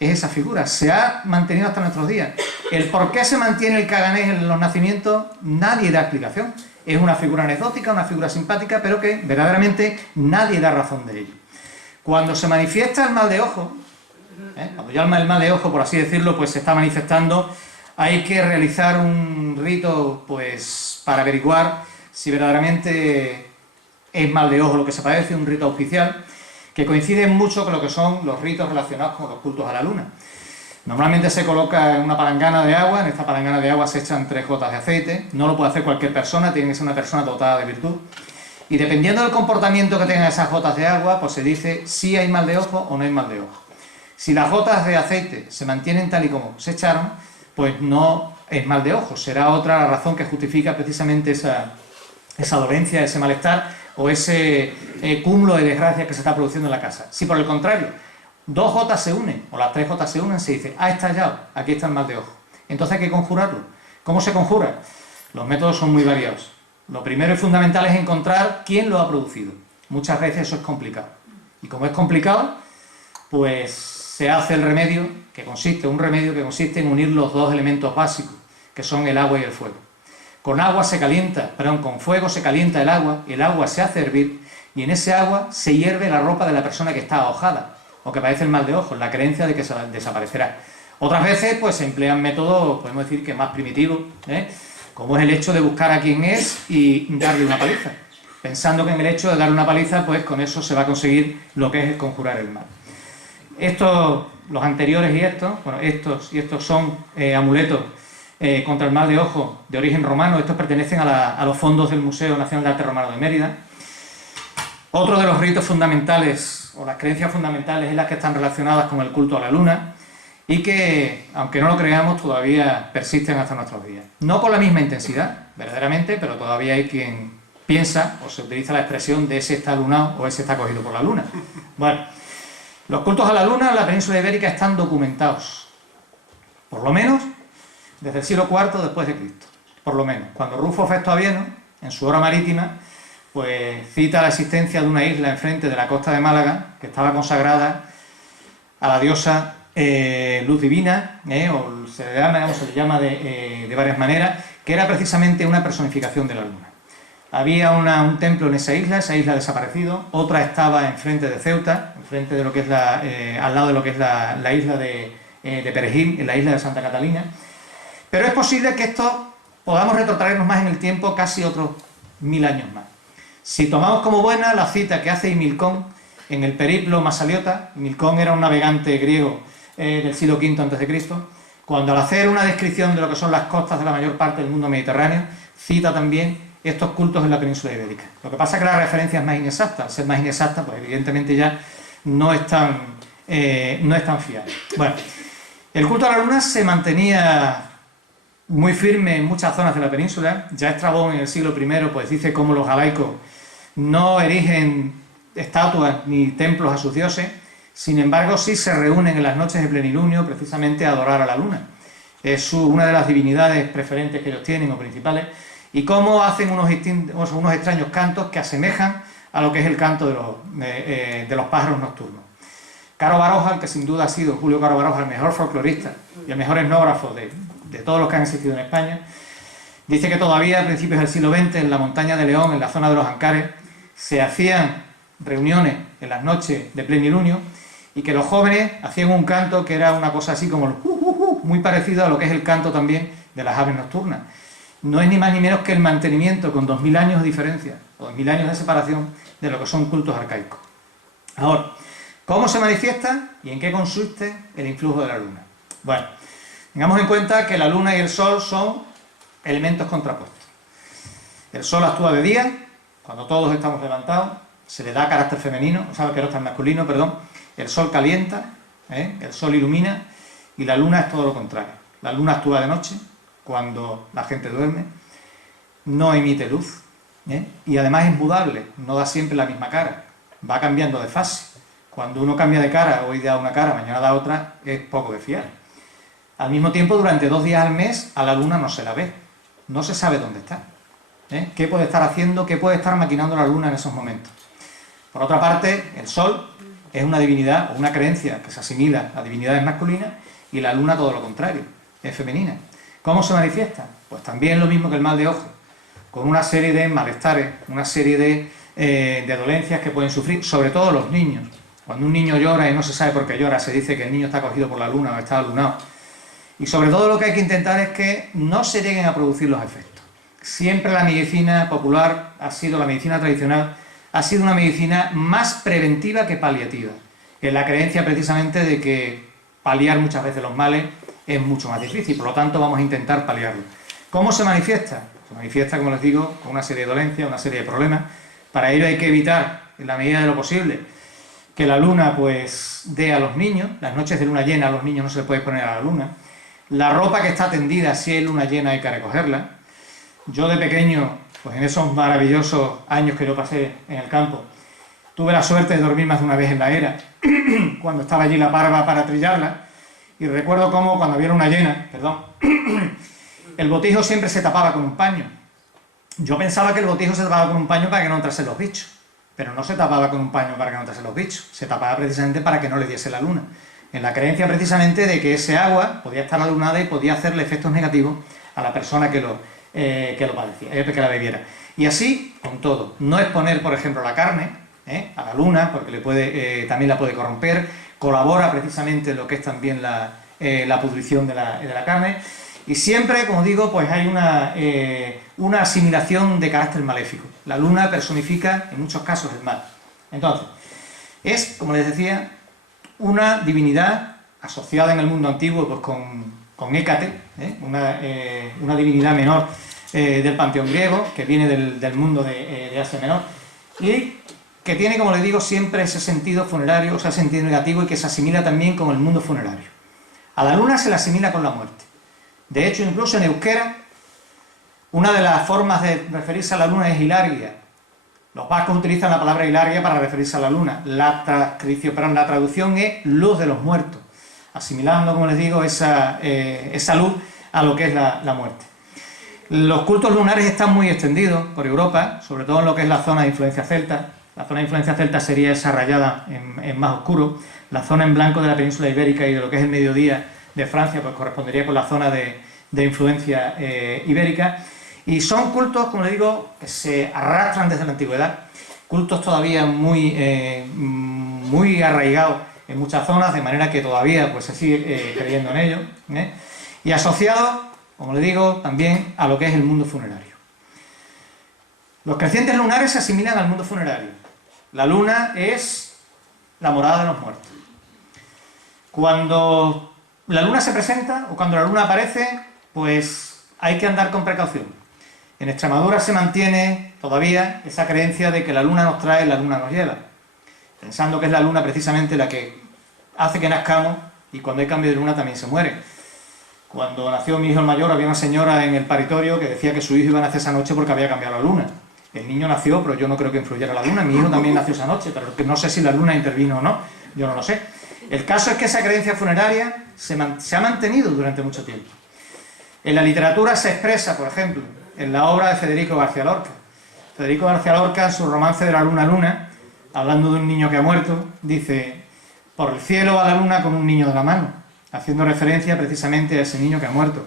Es esa figura, se ha mantenido hasta nuestros días. El por qué se mantiene el caganés en los nacimientos, nadie da explicación. Es una figura anecdótica, una figura simpática, pero que verdaderamente nadie da razón de ello. Cuando se manifiesta el mal de ojo, cuando ya el mal de ojo, por así decirlo, pues se está manifestando, hay que realizar un rito pues para averiguar si verdaderamente es mal de ojo lo que se padece, un rito auspicial, que coincide mucho con lo que son los ritos relacionados con los cultos a la luna. Normalmente se coloca en una palangana de agua, en esta palangana de agua se echan 3 gotas de aceite, no lo puede hacer cualquier persona, tiene que ser una persona dotada de virtud, y dependiendo del comportamiento que tengan esas gotas de agua, pues se dice si hay mal de ojo o no hay mal de ojo. Si las gotas de aceite se mantienen tal y como se echaron, pues no es mal de ojo, será otra la razón que justifica precisamente esa dolencia, ese malestar o ese cúmulo de desgracias que se está produciendo en la casa. Si por el contrario 2 jotas se unen, o las 3 jotas se unen, se dice, ha estallado, aquí está el mal de ojo. Entonces hay que conjurarlo. ¿Cómo se conjura? Los métodos son muy variados. Lo primero y fundamental es encontrar quién lo ha producido. Muchas veces eso es complicado. Y como es complicado, pues se hace el remedio, un remedio que consiste en unir los dos elementos básicos, que son el agua y el fuego. Con fuego se calienta el agua se hace hervir, y en ese agua se hierve la ropa de la persona que está ahojada, o que padece el mal de ojo, la creencia de que se desaparecerá. Otras veces, pues se emplean métodos, podemos decir que más primitivos, como es el hecho de buscar a quién es y darle una paliza, pensando que en el hecho de darle una paliza, pues con eso se va a conseguir lo que es el conjurar el mal. Los anteriores y estos son amuletos contra el mal de ojo de origen romano. Estos pertenecen a los fondos del Museo Nacional de Arte Romano de Mérida. Otro de los ritos fundamentales, o las creencias fundamentales, es las que están relacionadas con el culto a la luna, y que, aunque no lo creamos, todavía persisten hasta nuestros días. No con la misma intensidad, verdaderamente, pero todavía hay quien piensa, o se utiliza la expresión de ese está lunado o ese está cogido por la luna. Bueno, los cultos a la luna en la península ibérica están documentados, por lo menos desde el siglo IV después de Cristo, por lo menos. Cuando Rufo Festo Avieno, en su obra marítima, pues cita la existencia de una isla enfrente de la costa de Málaga, que estaba consagrada a la diosa Luz Divina, o se le llama de varias maneras, que era precisamente una personificación de la luna. Había un templo en esa isla ha desaparecido. Otra estaba enfrente de Ceuta, enfrente de lo que es al lado de lo que es la isla de Perejil, en la isla de Santa Catalina. Pero es posible que esto podamos retrotraernos más en el tiempo, casi otros 1000 años más. Si tomamos como buena la cita que hace Himilcón en el periplo Masaliota, Himilcón era un navegante griego del siglo V a.C., cuando al hacer una descripción de lo que son las costas de la mayor parte del mundo mediterráneo, cita también estos cultos en la península ibérica. Lo que pasa es que la referencia es más inexacta. Al ser más inexacta, pues evidentemente ya no es tan fiable. Bueno, el culto a la luna se mantenía muy firme en muchas zonas de la península. Ya Estrabón en el siglo I pues dice cómo los galaicos no erigen estatuas ni templos a sus dioses. Sin embargo, sí se reúnen en las noches de plenilunio precisamente a adorar a la luna. Es una de las divinidades preferentes que ellos tienen o principales, y cómo hacen unos extraños cantos que asemejan a lo que es el canto de los pájaros nocturnos. Caro Baroja, el que sin duda ha sido Julio Caro Baroja el mejor folclorista y el mejor etnógrafo de todos los que han existido en España, dice que todavía a principios del siglo XX en la montaña de León, en la zona de los Ancares, se hacían reuniones en las noches de plenilunio y que los jóvenes hacían un canto que era una cosa así como muy parecido a lo que es el canto también de las aves nocturnas. No es ni más ni menos que el mantenimiento con 2000 años de diferencia, o 2000 años de separación de lo que son cultos arcaicos. Ahora, ¿cómo se manifiesta y en qué consiste el influjo de la luna? Bueno, tengamos en cuenta que la luna y el sol son elementos contrapuestos. El sol actúa de día, cuando todos estamos levantados, se le da carácter femenino, o sea, carácter masculino, perdón. El sol calienta, el sol ilumina, y la luna es todo lo contrario. La luna actúa de noche, cuando la gente duerme, no emite luz, y además es mudable, no da siempre la misma cara, va cambiando de fase. Cuando uno cambia de cara, hoy da una cara, mañana da otra, es poco de fiar. Al mismo tiempo, durante 2 días al mes, a la luna no se la ve, no se sabe dónde está, qué puede estar haciendo, qué puede estar maquinando la luna en esos momentos. Por otra parte, el sol es una divinidad o una creencia que se asimila a divinidades masculinas, y la luna todo lo contrario, es femenina. ¿Cómo se manifiesta? Pues también lo mismo que el mal de ojo, con una serie de malestares, una serie de dolencias que pueden sufrir, sobre todo los niños. Cuando un niño llora y no se sabe por qué llora, se dice que el niño está cogido por la luna o está alunado. Y sobre todo lo que hay que intentar es que no se lleguen a producir los efectos. Siempre la medicina popular la medicina tradicional, ha sido una medicina más preventiva que paliativa, en la creencia precisamente de que paliar muchas veces los males es mucho más difícil, por lo tanto vamos a intentar paliarlo. ¿Cómo se manifiesta? Se manifiesta, como les digo, con una serie de dolencias, una serie de problemas. Para ello hay que evitar, en la medida de lo posible, que la luna pues dé a los niños. Las noches de luna llena a los niños no se les puede poner a la luna. La ropa que está tendida, si hay luna llena hay que recogerla. Yo de pequeño, pues en esos maravillosos años que yo pasé en el campo, tuve la suerte de dormir más de una vez en la era cuando estaba allí la parva para trillarla, y recuerdo cómo cuando había luna llena, el botijo siempre se tapaba con un paño. Yo pensaba que el botijo se tapaba con un paño para que no entrasen los bichos, pero no se tapaba con un paño para que no entrasen los bichos, se tapaba precisamente para que no le diese la luna, en la creencia precisamente de que ese agua podía estar alunada y podía hacerle efectos negativos a la persona que lo padecía, que la bebiera. Y así con todo, no exponer, por ejemplo, la carne a la luna, porque también la puede corromper, colabora precisamente en lo que es también la pudrición de la carne, y siempre, como digo, pues hay una asimilación de carácter maléfico. La luna personifica en muchos casos el mal. Entonces, es, como les decía, una divinidad asociada en el mundo antiguo pues con Hécate, una divinidad menor del panteón griego, que viene del mundo de Asia Menor, y que tiene, como les digo, siempre ese sentido funerario, o sea, sentido negativo, y que se asimila también con el mundo funerario. A la luna se la asimila con la muerte. De hecho, incluso en euskera, una de las formas de referirse a la luna es hilaria. Los vascos utilizan la palabra hilaria para referirse a la luna. La traducción es luz de los muertos, asimilando, como les digo, esa luz a lo que es la muerte. Los cultos lunares están muy extendidos por Europa, sobre todo en lo que es la zona de influencia celta. La zona de influencia celta sería esa rayada en más oscuro. La zona en blanco de la península ibérica y de lo que es el mediodía de Francia, pues correspondería con la zona de influencia ibérica. Y son cultos, como les digo, que se arrastran desde la antigüedad, cultos todavía muy arraigados en muchas zonas, de manera que todavía pues, se sigue creyendo en ellos, y asociados, como les digo, también a lo que es el mundo funerario. Los crecientes lunares se asimilan al mundo funerario. La luna es la morada de los muertos. Cuando la luna se presenta, o cuando la luna aparece, pues hay que andar con precaución. En Extremadura se mantiene todavía esa creencia de que la luna nos trae, la luna nos lleva, pensando que es la luna precisamente la que hace que nazcamos, y cuando hay cambio de luna también se muere. Cuando nació mi hijo el mayor, había una señora en el paritorio que decía que su hijo iba a nacer esa noche porque había cambiado la luna. El niño nació, pero yo no creo que influyera la luna. Mi hijo también nació esa noche, pero no sé si la luna intervino o no, yo no lo sé. El caso es que esa creencia funeraria se ha mantenido durante mucho tiempo. En la literatura se expresa, por ejemplo, en la obra de Federico García Lorca. Federico García Lorca, en su romance de la luna luna, hablando de un niño que ha muerto, dice: por el cielo va la luna con un niño de la mano, haciendo referencia precisamente a ese niño que ha muerto.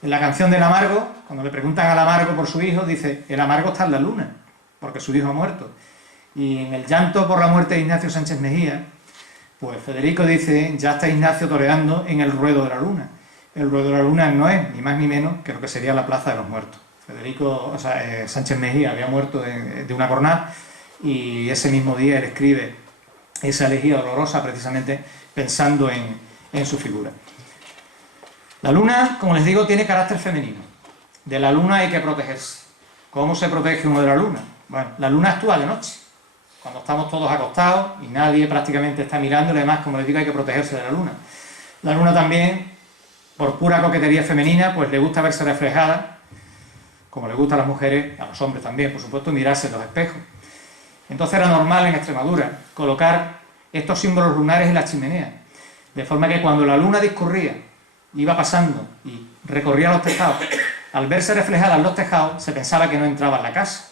En la canción del Amargo, cuando le preguntan al Amargo por su hijo, dice: el Amargo está en la luna, porque su hijo ha muerto. Y en el llanto por la muerte de Ignacio Sánchez Mejía, pues Federico dice: ya está Ignacio toreando en el ruedo de la luna. El ruedo de la luna no es ni más ni menos que lo que sería la plaza de los muertos. Sánchez Mejía había muerto de una cornada, y ese mismo día él escribe esa elegía dolorosa precisamente pensando en su figura. La luna, como les digo, tiene carácter femenino. De la luna hay que protegerse. ¿Cómo se protege uno de la luna? Bueno, la luna actúa de noche, cuando estamos todos acostados y nadie prácticamente está mirando, y además, como les digo, hay que protegerse de la luna. La luna también, por pura coquetería femenina, pues le gusta verse reflejada, como le gusta a las mujeres, a los hombres también, por supuesto, mirarse en los espejos. Entonces era normal en Extremadura colocar estos símbolos lunares en la chimenea, de forma que cuando la luna discurría, iba pasando y recorría los tejados, al verse reflejada en los tejados, se pensaba que no entraba en la casa.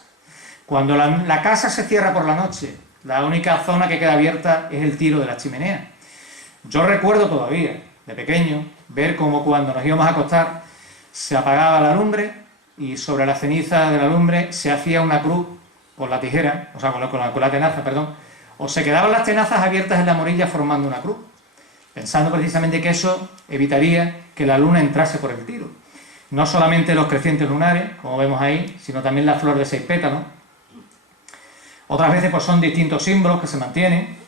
Cuando la casa se cierra por la noche, la única zona que queda abierta es el tiro de la chimenea. Yo recuerdo todavía, de pequeño, ver cómo cuando nos íbamos a acostar, se apagaba la lumbre, y sobre la ceniza de la lumbre se hacía una cruz con la tijera, o sea, con la tenaza, perdón, o se quedaban las tenazas abiertas en la morilla formando una cruz, pensando precisamente que eso evitaría que la luna entrase por el tiro. No solamente los crecientes lunares, como vemos ahí, sino también la flor de 6 pétalos. Otras veces pues son distintos símbolos que se mantienen.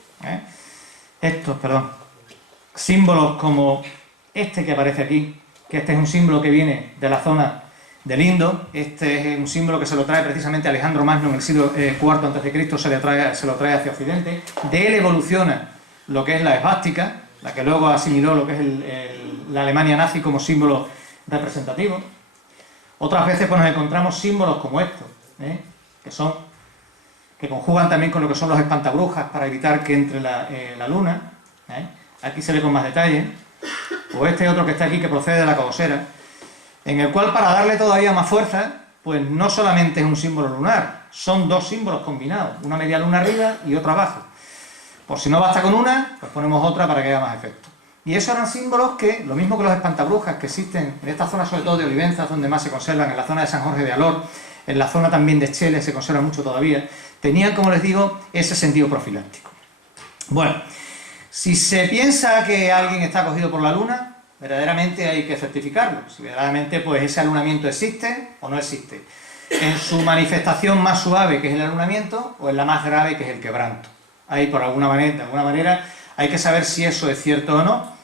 Símbolos como este que aparece aquí, que este es un símbolo que viene de la zona del Indo. Este es un símbolo que se lo trae precisamente Alejandro Magno en el siglo IV a.C., se lo trae hacia Occidente. De él evoluciona lo que es la esvástica, la que luego asimiló lo que es la Alemania nazi como símbolo representativo. Otras veces pues nos encontramos símbolos como estos, que conjugan también con lo que son los espantabrujas para evitar que entre la luna. Aquí se ve con más detalle. O este otro que está aquí, que procede de la Cobosera, en el cual, para darle todavía más fuerza, pues no solamente es un símbolo lunar, son dos símbolos combinados, una media luna arriba y otra abajo. Por si no basta con una, pues ponemos otra para que haga más efecto. Y esos eran símbolos que, lo mismo que los espantabrujas que existen en esta zona, sobre todo de Olivenzas, donde más se conservan, en la zona de San Jorge de Alor, en la zona también de Cheles se conserva mucho todavía, tenían, como les digo, ese sentido profiláctico. Bueno, si se piensa que alguien está cogido por la luna, verdaderamente hay que certificarlo. Si verdaderamente pues ese alunamiento existe o no existe. En su manifestación más suave, que es el alunamiento, o en la más grave, que es el quebranto. Ahí, por alguna manera, de alguna manera, hay que saber si eso es cierto o no.